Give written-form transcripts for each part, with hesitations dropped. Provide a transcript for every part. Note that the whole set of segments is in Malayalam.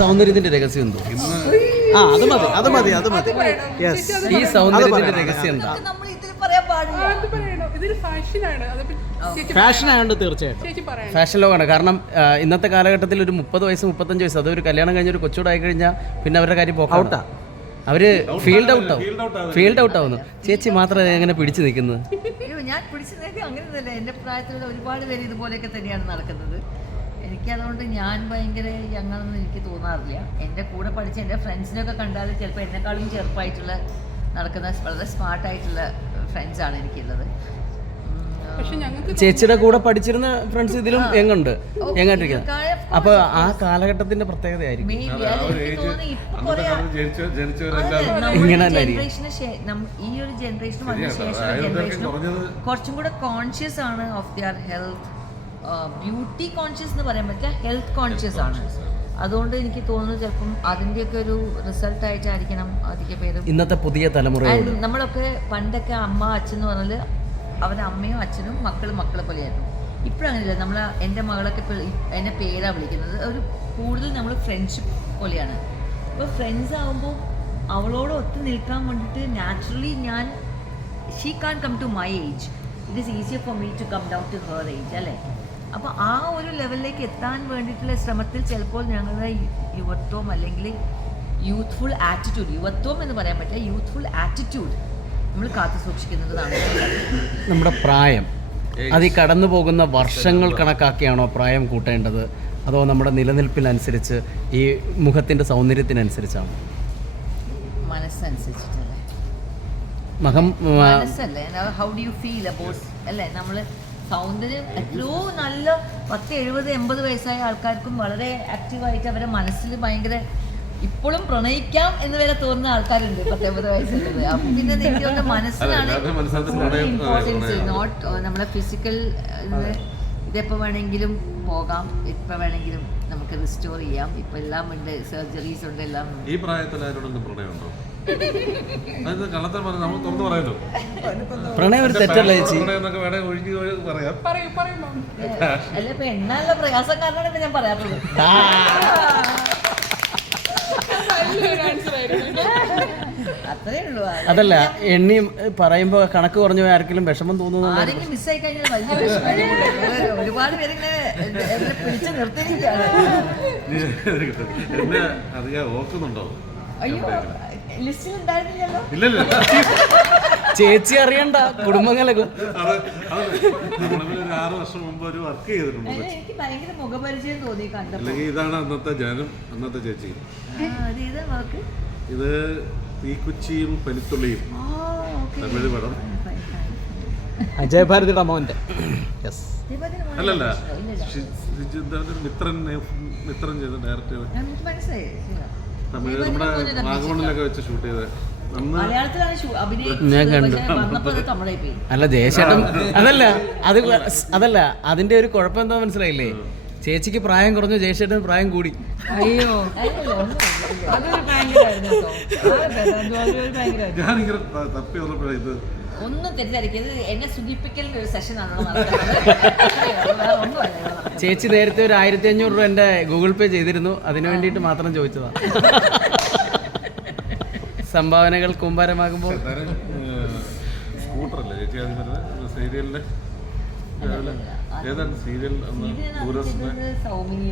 സൗന്ദര്യത്തിന്റെ രഹസ്യം എന്തോ? അത് മതി. ഈ സൗന്ദര്യത്തിന്റെ രഹസ്യം എന്താ? ഫാഷൻ ആയതുകൊണ്ട് തീർച്ചയായിട്ടും ഫാഷൻ ലോകാണ്. കാരണം ഇന്നത്തെ കാലഘട്ടത്തിൽ ഒരു 30 വയസ്സ് 35 വയസ്സ് അതൊരു കല്യാണം കഴിഞ്ഞൊരു കൊച്ചൂടായി കഴിഞ്ഞാൽ പിന്നെ അവരുടെ കാര്യം പോക്കൗട്ടാ. അവര് ഫീൽഡ് ഔട്ട് ആവുന്നു. ചേച്ചി മാത്രമേ എങ്ങനെ പിടിച്ചു നിൽക്കുന്നത്? ഞാൻ പിടിച്ചു നിൽക്കുക അങ്ങനെയല്ല. എൻ്റെ പ്രായത്തിലുള്ള ഒരുപാട് പേര് ഇതുപോലെയൊക്കെ തന്നെയാണ് നടക്കുന്നത്. എനിക്കതുകൊണ്ട് ഞാൻ ഭയങ്കര യങ്ങാണെന്ന് എനിക്ക് തോന്നാറില്ല. എൻ്റെ കൂടെ പഠിച്ച എൻ്റെ ഫ്രണ്ട്സിനൊക്കെ കണ്ടാൽ ചിലപ്പോൾ എന്നെക്കാളും ചെറുപ്പമായിട്ടുള്ള നടക്കുന്ന വളരെ സ്മാർട്ടായിട്ടുള്ള ഫ്രണ്ട്സാണ് എനിക്കുള്ളത്. ചേച്ചിയുടെ കൂടെ പഠിച്ചിരുന്ന ഫ്രണ്ട്സ് ഇതിലും എങ്ങുണ്ട് എങ്ങാണ്ടിരിക്കുന്നത്. അപ്പൊ ആ കാലഘട്ടത്തിന്റെ പ്രത്യേകത ആയിരിക്കും ഈ ഒരു ജനറേഷൻ വന്ന ശേഷം ജനറേഷനും കുറച്ചും കൂടെ കോൺഷ്യസ് ആണ് of their health. Beauty conscious എന്ന് പറയാൻ പറ്റില്ല, ഹെൽത്ത് കോൺഷ്യസ് ആണ്. അതുകൊണ്ട് എനിക്ക് തോന്നുന്നു ചിലപ്പം അതിൻ്റെയൊക്കെ ഒരു റിസൾട്ടായിട്ടായിരിക്കണം അധികം പേരും ഇന്നത്തെ പുതിയ തലമുറ. നമ്മളൊക്കെ പണ്ടൊക്കെ അമ്മ അച്ഛൻ എന്ന് പറഞ്ഞാൽ അവരുടെ അമ്മയും അച്ഛനും മക്കളെ പോലെയായിരുന്നു. ഇപ്പോഴങ്ങനെയില്ല. നമ്മൾ എൻ്റെ മകളൊക്കെ എന്നെ പേരാണ് വിളിക്കുന്നത്. ഒരു കൂടുതൽ നമ്മൾ ഫ്രണ്ട്ഷിപ്പ് പോലെയാണ്. ഇപ്പോൾ ഫ്രണ്ട്സ് ആകുമ്പോൾ അവളോട് ഒത്തു നിൽക്കാൻ വേണ്ടിയിട്ട് naturally she can come to my age. It is easier for me to come down to her age അല്ലേ. അപ്പോൾ ആ ഒരു ലെവലിലേക്ക് എത്താൻ വേണ്ടിയിട്ടുള്ള ശ്രമത്തിൽ ചിലപ്പോൾ ഞങ്ങളുടെ യുവത്വം അല്ലെങ്കിൽ യൂത്ത്ഫുൾ ആറ്റിറ്റ്യൂഡ്, യുവത്വം എന്ന് പറയാൻ പറ്റില്ല, യൂത്ത്ഫുൾ ആറ്റിറ്റ്യൂഡ് നമ്മൾ കാത്തു സൂക്ഷിക്കുന്നതാണ്. നമ്മുടെ പ്രായം അത് ഈ കടന്നു പോകുന്ന വർഷങ്ങൾ കണക്കാക്കിയാണോ പ്രായം കൂട്ടേണ്ടത്, അതോ നമ്മുടെ നിലനിൽപ്പിനനുസരിച്ച് ഈ മുഖത്തിൻ്റെ സൗന്ദര്യത്തിനനുസരിച്ചാണോ? മനസ്സനുസരിച്ചിട്ടല്ലേ. മനസ്സല്ലേ. How do you feel about അല്ലേ. നമ്മൾ സൗന്ദര്യം എത്രയോ നല്ല 10, 70, 80 വയസ്സായ ആൾക്കാർക്കും വളരെ ആക്റ്റീവായിട്ട് അവരുടെ മനസ്സിൽ ഭയങ്കര ഇപ്പോഴും പ്രണയിക്കാം എന്ന് വരെ തോന്നുന്ന ആൾക്കാരുണ്ട് 10-50 വയസ്സുള്ളത്. അപ്പം പിന്നെ എനിക്ക് തോന്നുന്ന മനസ്സിലാണ് ഇമ്പോർട്ടൻസ്, നോട്ട് നമ്മളെ ഫിസിക്കൽ. ഇതെപ്പോൾ വേണമെങ്കിലും പോകാം, എപ്പോൾ വേണമെങ്കിലും നമുക്ക് റിസ്റ്റോർ ചെയ്യാം. ഇപ്പം എല്ലാം ഉണ്ട്, സർജറീസ് ഉണ്ട്, എല്ലാം ഉണ്ട്. ഈ പ്രായത്തിൽ ആരോടെങ്കിലും പ്രണയമുണ്ടോ? പ്രണയം ഒരു തെറ്റല്ല ചേച്ചി. അല്ല ഇപ്പൊ എണ്ണാനുള്ള പ്രയാസം കാരണമാണ് ഇപ്പൊ ഞാൻ പറയാറുള്ളത്. അത്രേ ഉള്ളൂ. അതല്ല എണ്ണി പറയുമ്പോ കണക്ക് കുറഞ്ഞു ആർക്കെങ്കിലും വിഷമം തോന്നുന്നു? ആരെങ്കിലും മിസ്സായി കഴിഞ്ഞാൽ വലിയ വിഷമം. ഒരുപാട് പേരിങ്ങനെ പിടിച്ചു നിർത്തിയിരിക്കുകയാണ്. അയ്യോ ലിസ്റ്റിൽ ഉണ്ടായിരുന്നില്ലല്ലോ. ചേച്ചി അറിയണ്ട കുടുംബങ്ങളൊക്കെ. എനിക്ക് ഭയങ്കര മുഖപരിചയം തോന്നി കണ്ടപ്പോൾ. ഇതാണ് അന്നത്തെ ജനം, അന്നത്തെ ചേച്ചി. ഇത് തീക്കുച്ചിയും പെനിത്തുള്ളിയും തമിഴ് പടം. അജയ് ഭാരതിയുടെ മോന്റെ അല്ലല്ല, മിത്രൻ ചെയ്ത ഡയറക്ടർ. തമിഴ് നമ്മുടെ വാഗമണിലൊക്കെ വെച്ച് ഷൂട്ട് ചെയ്ത. ഞാൻ കണ്ടു. അല്ല ജയശേട്ടൻ അതല്ല അതിന്റെ ഒരു കുഴപ്പം എന്താ മനസ്സിലായില്ലേ? ചേച്ചിക്ക് പ്രായം കുറഞ്ഞു, ജയശേട്ടൻ പ്രായം കൂടി. അയ്യോ ഞാനിങ്ങനെ തപ്പി വന്നപ്പോഴേ ഇത് ഒന്നും തെറ്റിദ്ധരിക്കരുത്. എന്നെ സുഖിപ്പിക്കലിന്റെ ഒരു സെഷനാണ്. ചേച്ചി നേരത്തെ ഒരു 1500 രൂപ എൻ്റെ ഗൂഗിൾ പേ ചെയ്തിരുന്നു, അതിനു വേണ്ടിയിട്ട് മാത്രം ചോദിച്ചതാ. സംഭാവനകൾ കൂമ്പാരമാകുമ്പോൾ സ്കൂട്ടറല്ലേ ചേച്ചി ആദ്യം വരുന്നത് സീരിയലിന്റെ? ഏതാണ് സീരിയൽ? സൗമിനി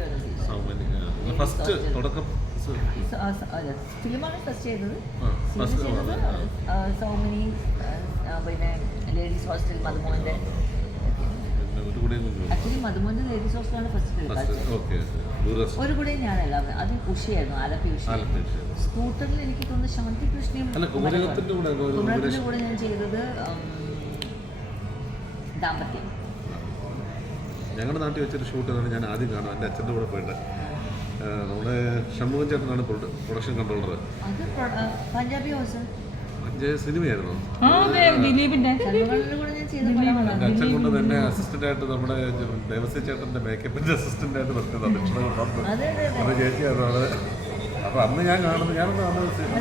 ഫസ്റ്റ് തുടക്കം ഫിലിമാണ് ഫസ്റ്റ് ചെയ്തത്. സൗമിനി, പിന്നെ ലേഡീസ് ഹോസ്റ്റൽ മധുമോഹന്റെ. ആക്ച്വലി മധുമോഹന്റെ ലേഡീസ് ഹോസ്റ്റലാണ് ഫസ്റ്റ് ചെയ്തത്. ഒരു കൂടെ ഞാനല്ല, അത് ഉഷയായിരുന്നു, ആലപ്പി ഉഷ. സ്കൂട്ടറിൽ എനിക്ക് തോന്നുന്നു ശാന്തി കൃഷ്ണയും കുമരകത്തിന്റെ കൂടെ ഞാൻ ചെയ്തത് ദാമ്പത്യം. ഞങ്ങളുടെ നാട്ടിൽ വെച്ചൊരു ഷൂട്ടാണ് ഞാൻ ആദ്യം കാണും. എൻ്റെ അച്ഛൻ്റെ കൂടെ പോയിട്ട് നമ്മുടെ ഷൺമുഖൻ ചേട്ടനാണ് പ്രൊഡക്ഷൻ കൺട്രോളർ. പഞ്ചാബി ഹൗസ് സിനിമയായിരുന്നു. അച്ഛൻ കൊണ്ട് തന്നെ അസിസ്റ്റന്റ് ആയിട്ട് നമ്മുടെ ദേവസ്യ ചേട്ടന്റെ മേക്കപ്പിന്റെ അസിസ്റ്റന്റ് ആയിട്ട് നിർത്തിയത് ദക്ഷിണ കൊണ്ടു ചേച്ചിയാണ്. അപ്പൊ അന്ന് ഞാൻ കാണുന്നത് ഞാനൊന്ന് സിനിമ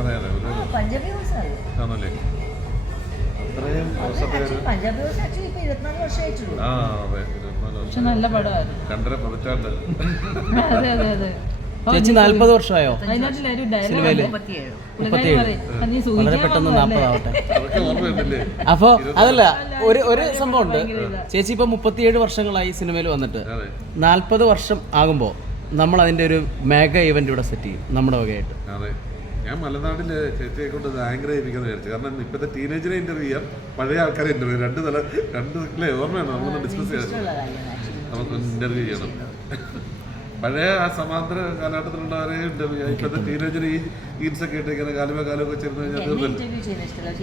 അതെ ആണല്ലേ. അത്രയും വർഷത്തെ പഞ്ചാബി ഹൗസ് ആക്ച്വലി ഇപ്പൊ 24 വർഷമായിട്ടുള്ളൂ. അതെ 24 പക്ഷെ നല്ല പടമായിരുന്നു. 2.5 പതിറ്റാണ്ട്. അതെ അതെ അതെ. ചേച്ചി 40 വർഷമായോ അതിനകത്തിലൊരു സിനിമയില്? ഡയലോഗ് 37. വളരെ പെട്ടെന്ന് 40 ആവട്ടെ. അതൊക്കെ ഓർമ്മയുണ്ടല്ലേ? അപ്പോൾ അതല്ല, ഒരു സംഭവമുണ്ട്. ചേച്ചി ഇപ്പം 37 വർഷങ്ങളായി സിനിമയിൽ വന്നിട്ട്. അതെ 40 വർഷം ആകുമ്പോൾ നമ്മൾ അതിൻ്റെ ഒരു മെഗാ ഇവന്റ് ഇവിടെ സെറ്റ് ചെയ്യും നമ്മുടെ വകയായിട്ട്. അതെ. ഞാൻ മലനാട്ടിൽ ചേച്ചിയെ കൊണ്ട് ആങ്കർ ചെയ്യിപ്പിക്കാന്ന് വിചാരിച്ചു. കാരണം ഇപ്പോഴത്തെ ടീനേജിനെ ഇന്റർവ്യൂ ചെയ്യാം, പഴയ ആൾക്കാരെ ഇന്റർവ്യൂ, രണ്ട് ഓർമ്മയാണ് നമ്മളൊന്ന് ഡിസ്കസ് ചെയ്യാം. നമുക്ക് ഇന്റർവ്യൂ ചെയ്യണം. പഴയ ആ സമാന്തര കാലഘട്ടത്തിലുള്ളവരെ ഇന്റർവ്യൂ ചെയ്യാം. ഇപ്പോഴത്തെ ടീനേജിന് ഈ ജീൻസൊക്കെ ഇട്ടിരിക്കുന്ന കാലുമേ കാലമൊക്കെ ചേർന്ന് കഴിഞ്ഞാൽ തീർന്നല്ലോ. ഇന്റർവ്യൂ ചെയ്യുന്ന ഇഷ്ടമല്ല.